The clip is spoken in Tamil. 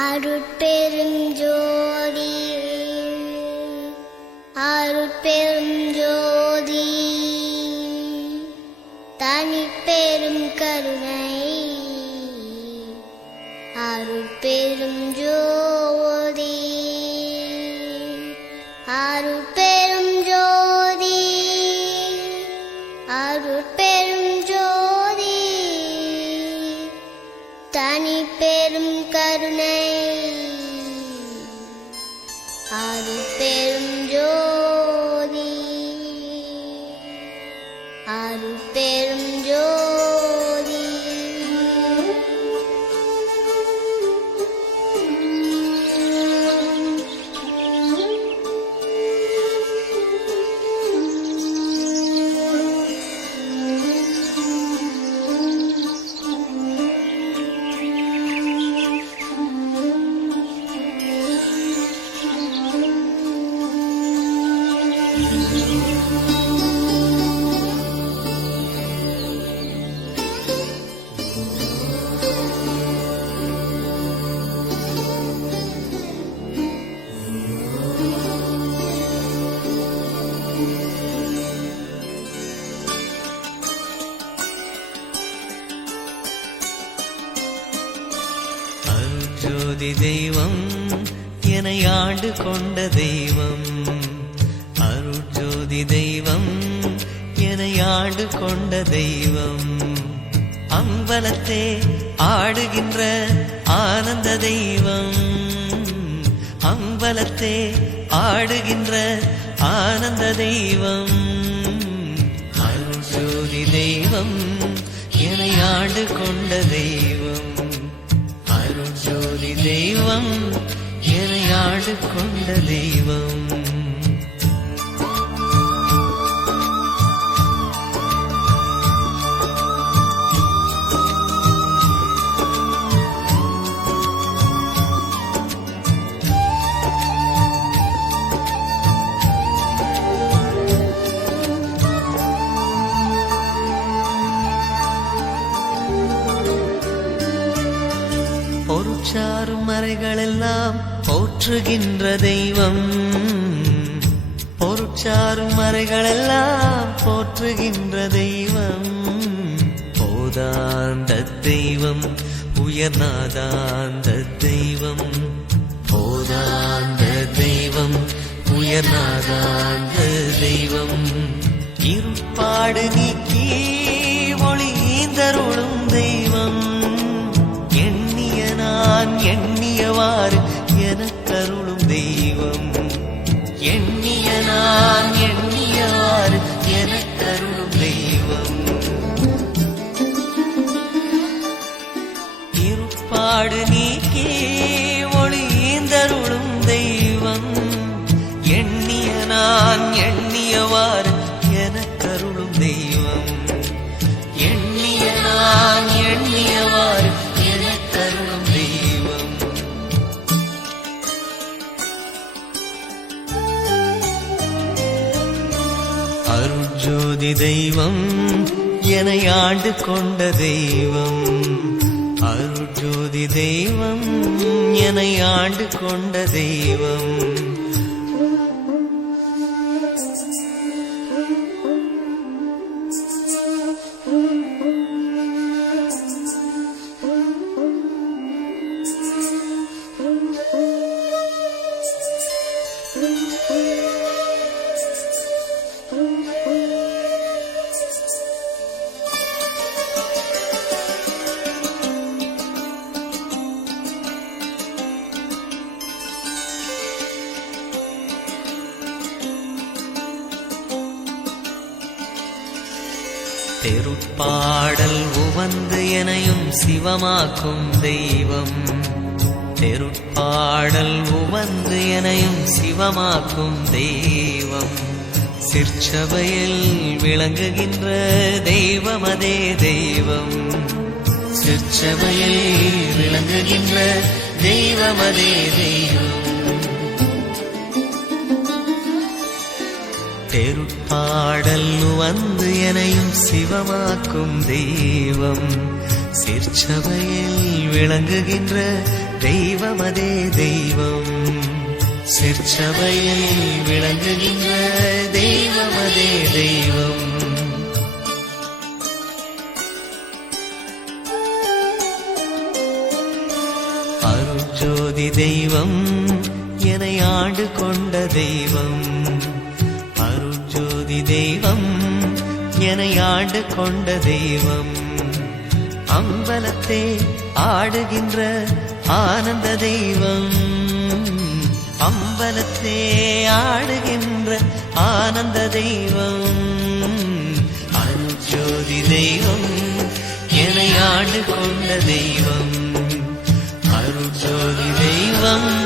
அருட்பெருஞ்சோதி அருட்பெருஞ்சோதி தனிப்பெரும் கருணை அருட்பெருஞ்சோதி அருட்பெருஞ்சோதி அருட்பெருஞ்சோதி தனிப்பெரும் கருணை அருட்பெருஞ்சோதி அருட்பெருஞ்சோதி அருட்ஜோதி தெய்வம் என்னை ஆண்டு கொண்ட தெய்வம், அருட்ஜோதி தெய்வம் என்னை ஆண்டு கொண்ட தெய்வம், அம்பலத்தே ஆடுகின்ற ஆனந்த தெய்வம், அம்பலத்தே ஆடுகின்ற ஆனந்த தெய்வம், அருட்ஜோதி தெய்வம் என்னை ஆண்டு கொண்ட தெய்வம், அருட்ஜோதி தெய்வம் என்னை ஆண்டு கொண்ட தெய்வம். பொருட்சாரும் மறைகளெல்லாம் போற்றுகின்ற தெய்வம், பொருட்சாரும் மறைகளெல்லாம் போற்றுகின்ற தெய்வம், போதாந்த தெய்வம் உயர்நாதாந்த தெய்வம், போதாந்த தெய்வம் உயர்நாதாந்த தெய்வம், இருப்பாடு நீக்கி ஒளிந்தருளும் தெய்வம், நான் எண்ணியவாறு எனக்கருளும் தெய்வம், எண்ணிய நான் எண்ணியவாறு எனக்கருளும் தெய்வம், இருப்பாடு நீக்கி ஒளிந்தருளும் தெய்வம், எண்ணிய நான் எண்ணியவாறு எனக்கருளும் தெய்வம், எண்ணிய நான் எண்ணியவாறு எனக்கருளும் தெய்வம். அருட்ஜோதி தெய்வம் என்னை ஆண்டு கொண்ட தெய்வம், அருட்ஜோதி தெய்வம் என்னை ஆண்டு கொண்ட தெய்வம், தெருட்பாடல் உவந்து எனையும் சிவமாக்கும் தெய்வம், தெருட்பாடல் உவந்து எனையும் சிவமாக்கும் தெய்வம், சிற்சபையில் விளங்குகின்ற தெய்வம் அதே தெய்வம், சிற்சபையில் விளங்குகின்ற தெய்வம் அதே தெய்வம், தெருட்பாடல் வந்து எனையும் சிவமாக்கும் தெய்வம், சிற்சபையில் விளங்குகின்ற தெய்வமதே தெய்வம், சிற்சபையில் விளங்குகின்ற தெய்வமதே தெய்வம். அருட்ஜோதி தெய்வம், என்னை ஆண்டு கொண்ட தெய்வம். அருட்ஜோதி தெய்வம், என்னை ஆண்டு கொண்ட தெய்வம். அம்பலத்தே ஆடுகின்ற ஆனந்த தெய்வம். அம்பலத்தே ஆடுகின்ற ஆனந்த தெய்வம். அருட்ஜோதி தெய்வம், என்னை ஆண்டு கொண்ட தெய்வம். அருட்ஜோதி தெய்வம்.